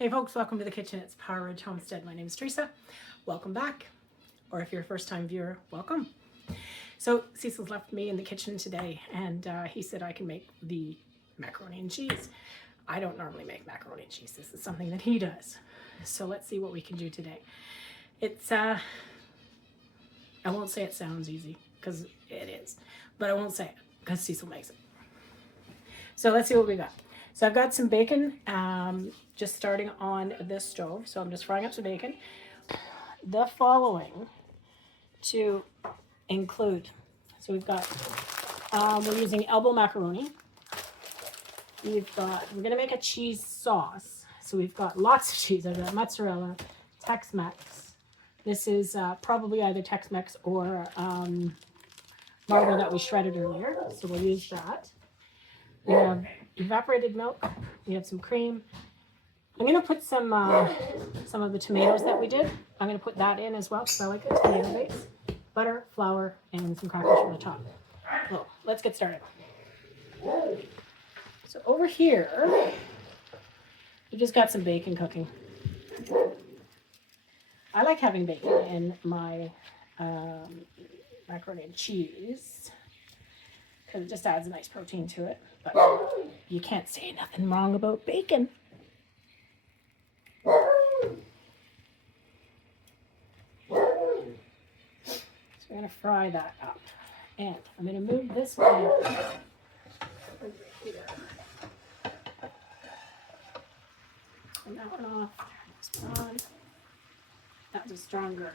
Hey folks, welcome to the kitchen. It's Power Ridge Homestead. My name is Teresa. Welcome back. Or if you're a first time viewer, welcome. So Cecil's left me in the kitchen today and he said I can make the macaroni and cheese. I don't normally make macaroni and cheese. This is something that he does. So let's see what we can do today. It's, I won't say it sounds easy because it is, but I won't say it because Cecil makes it. So let's see what we got. So I've got some bacon, just starting on this stove. So I'm just frying up some bacon. The following to include. So we've got, we're using elbow macaroni. We're gonna make a cheese sauce. So we've got lots of cheese. I've got mozzarella, Tex-Mex. This is probably either Tex-Mex or marble that we shredded earlier. So we'll use that. We have evaporated milk. We have some cream. I'm gonna put some of the tomatoes that we did. I'm gonna put that in as well because I like the tomato base. Butter, flour, and some crackers from the top. So let's get started. So over here, we just got some bacon cooking. I like having bacon in my macaroni and cheese because it just adds a nice protein to it. But you can't say nothing wrong about bacon. So we're going to fry that up. And I'm going to move this pan over here. And that one off. This one. That was stronger.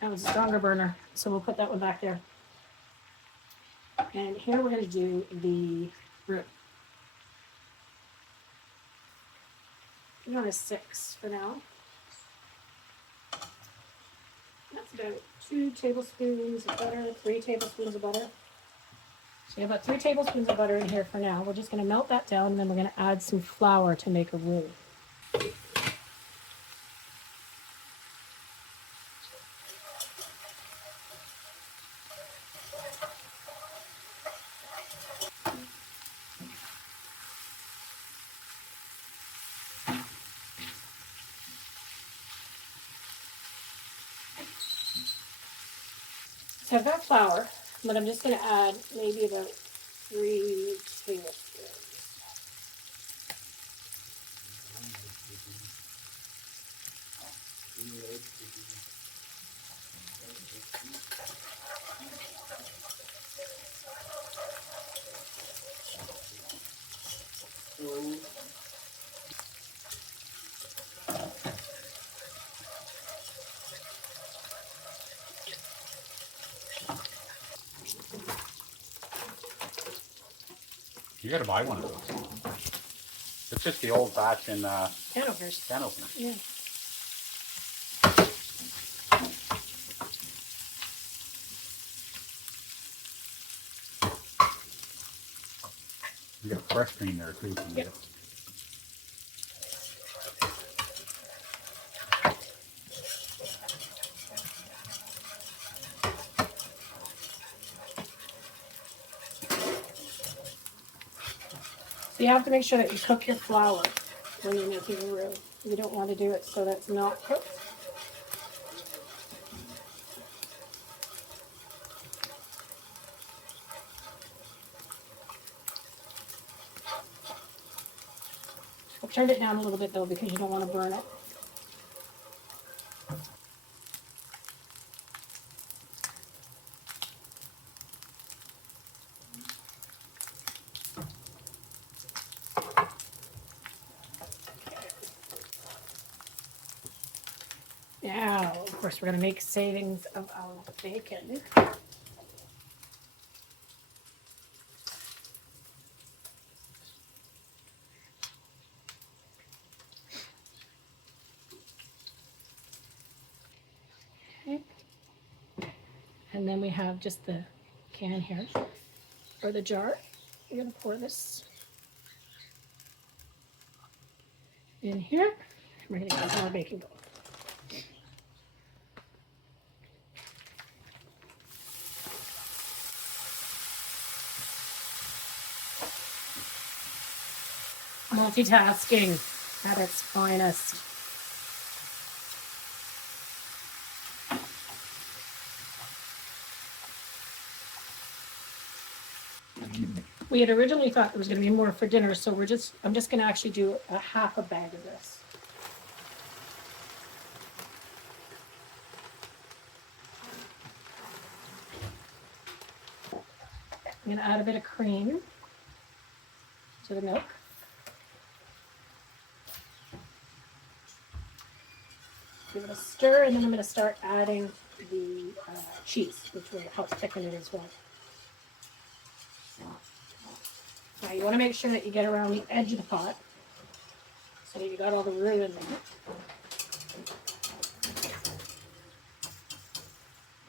That was a stronger burner, so we'll put that one back there. And here we're going to do the roux. I'm on a 6 for now. That's about 2 tablespoons of butter, 3 tablespoons of butter. So you have about 3 tablespoons of butter in here for now. We're just going to melt that down, and then we're going to add some flour to make a roux. So I've got flour, but I'm just going to add maybe about 3 tablespoons. You gotta buy one of those. It's just the old-fashioned Can openers. can opener. Yeah. You got fresh cream there too. Yep. So you have to make sure that you cook your flour when you're making a roux. You don't want to do it so that it's not cooked. I've turned it down a little bit though because you don't want to burn it. Now, of course, we're going to make savings of our bacon. Okay. And then we have just the can here, or the jar. We're going to pour this in here. We're going to get some more baking going. Multitasking at its finest. We had originally thought there was going to be more for dinner, so I'm just going to actually do a half a bag of this. I'm going to add a bit of cream to the milk. Give it a stir, and then I'm going to start adding the cheese, which will help thicken it as well. Now you want to make sure that you get around the edge of the pot so that you got all the roux in there.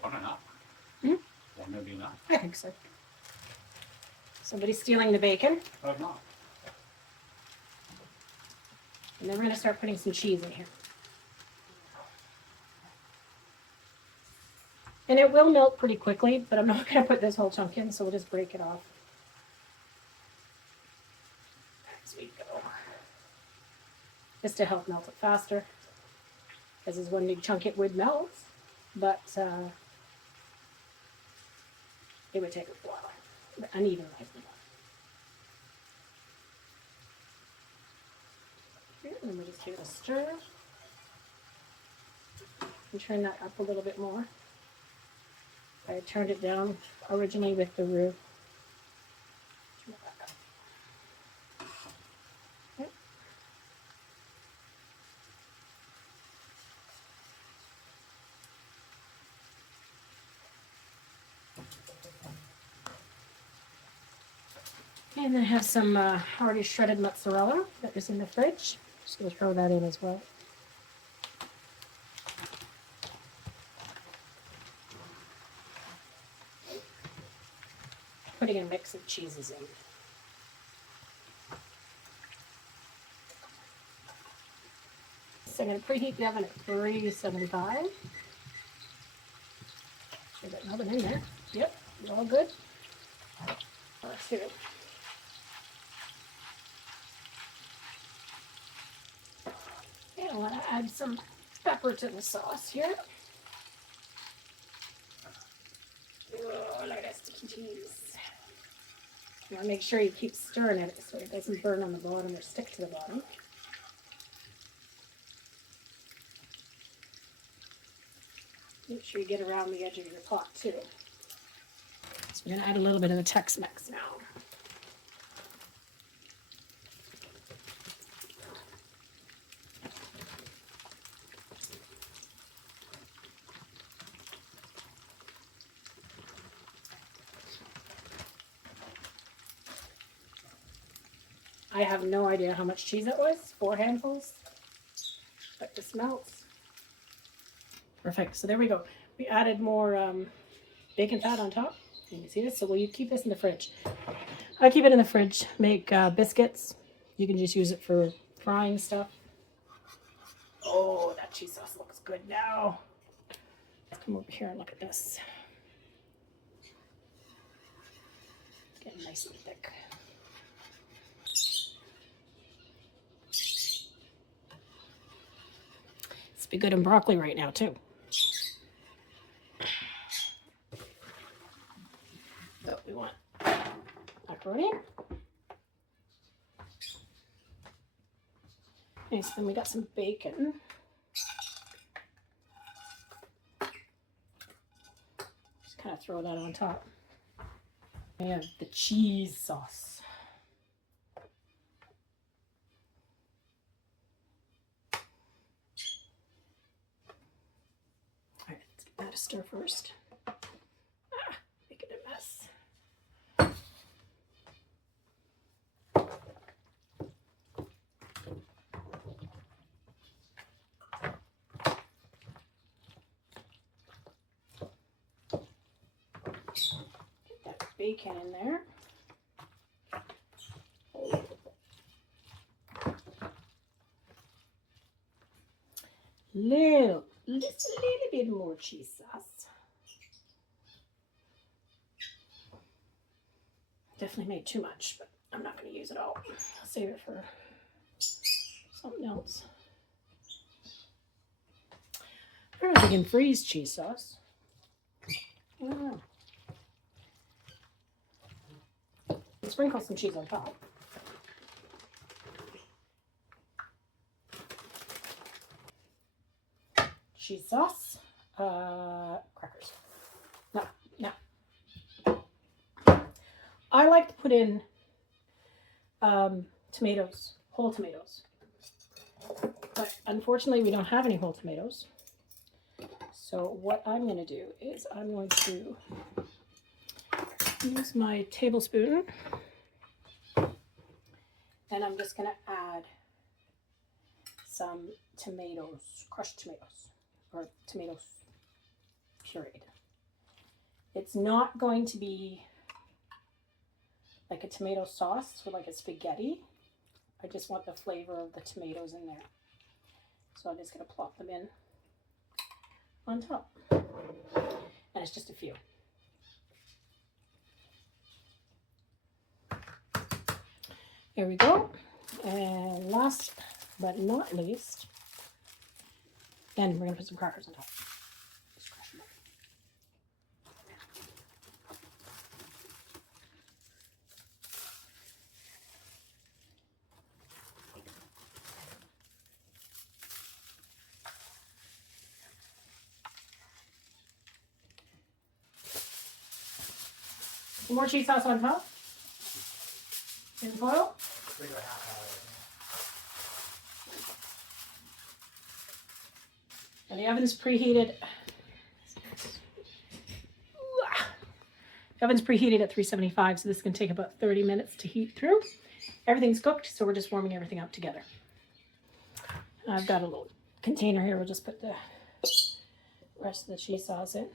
One enough. One maybe enough. I think so. Somebody's stealing the bacon. Oh, no. And then we're going to start putting some cheese in here. And it will melt pretty quickly, but I'm not going to put this whole chunk in, so we'll just break it off as we go. Just to help melt it faster. This is one big chunk, it would melt, but it would take a while. Uneven like that. Here, and then we just give it a stir. And turn that up a little bit more. I turned it down originally with the roux. Turn it back up. Okay. And then I have some already shredded mozzarella that was in the fridge. Just going to throw that in as well. Putting a mix of cheeses in. So I'm going to preheat the oven at 375. Sure that oven in there. Yep, it's all good. Let's do it. And I want to add some pepper to the sauce here. Oh, look at that sticky cheese. You want to make sure you keep stirring it so it doesn't burn on the bottom or stick to the bottom. Make sure you get around the edge of your pot too. So we're going to add a little bit of the Tex-Mex now. I have no idea how much cheese it was, 4 handfuls, but this melts. Perfect, so there we go. We added more bacon fat on top. You can see this, so we'll keep this in the fridge. I keep it in the fridge, make biscuits. You can just use it for frying stuff. Oh, that cheese sauce looks good now. Let's come over here and look at this. It's getting nice and thick. Be good in broccoli right now too. So we want macaroni. Okay, so then we got some bacon. Just kind of throw that on top. We have the cheese sauce. To stir first. Making a mess. Get that bacon in there. Just a little bit more cheese sauce. Definitely made too much, but I'm not going to use it all. I'll save it for something else. I don't know if you can freeze cheese sauce. I don't know. Sprinkle some cheese on top. Cheese sauce. Crackers. No. I like to put in tomatoes, whole tomatoes. But unfortunately, we don't have any whole tomatoes. So what I'm going to do is I'm going to use my tablespoon. And I'm just going to add some tomatoes, crushed tomatoes, or tomatoes pureed. It's not going to be like a tomato sauce or like a spaghetti. I just want the flavor of the tomatoes in there. So I'm just going to plop them in on top. And it's just a few. Here we go. And last but not least, and we're going to put some crackers on top. Just crush them up. Some more cheese sauce on top. In foil. And the oven's preheated. The oven's preheated at 375, so this is going to take about 30 minutes to heat through. Everything's cooked, so we're just warming everything up together. I've got a little container here. We'll just put the rest of the cheese sauce in.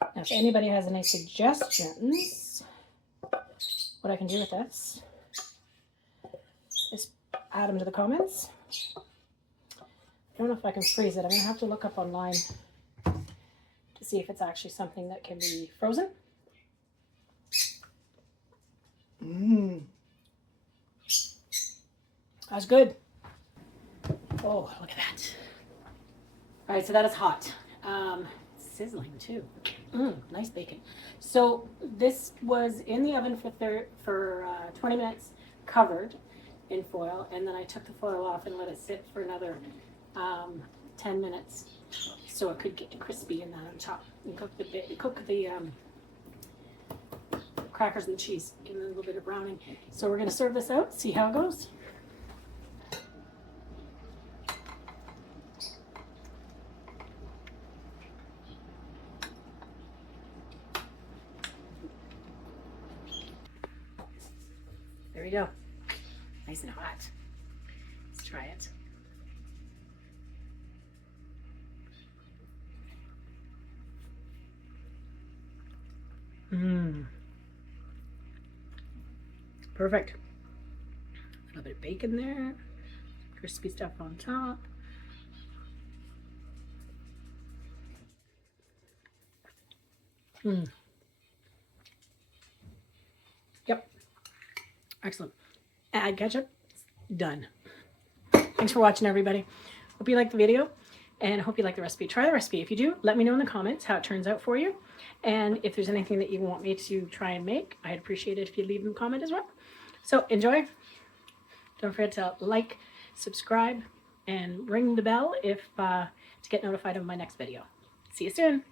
Now, if anybody has any suggestions, what I can do with this is add them to the comments. I don't know if I can freeze it. I'm going to have to look up online to see if it's actually something that can be frozen. That's good. Oh, look at that. All right, so that is hot. Sizzling too. Nice bacon. So this was in the oven for 20 minutes, covered in foil, and then I took the foil off and let it sit for another 10 minutes so it could get crispy in that on top. And cook the crackers and cheese, give them a little bit of browning. So we're going to serve this out, see how it goes. There we go. Nice and hot. Let's try it. Perfect. A little bit of bacon there. Crispy stuff on top. Yep. Excellent. Add ketchup. Done. Thanks for watching, everybody. Hope you liked the video and hope you like the recipe. Try the recipe. If you do, let me know in the comments how it turns out for you. And if there's anything that you want me to try and make, I'd appreciate it if you leave a comment as well. So enjoy. Don't forget to like, subscribe, and ring the bell to get notified of my next video. See you soon.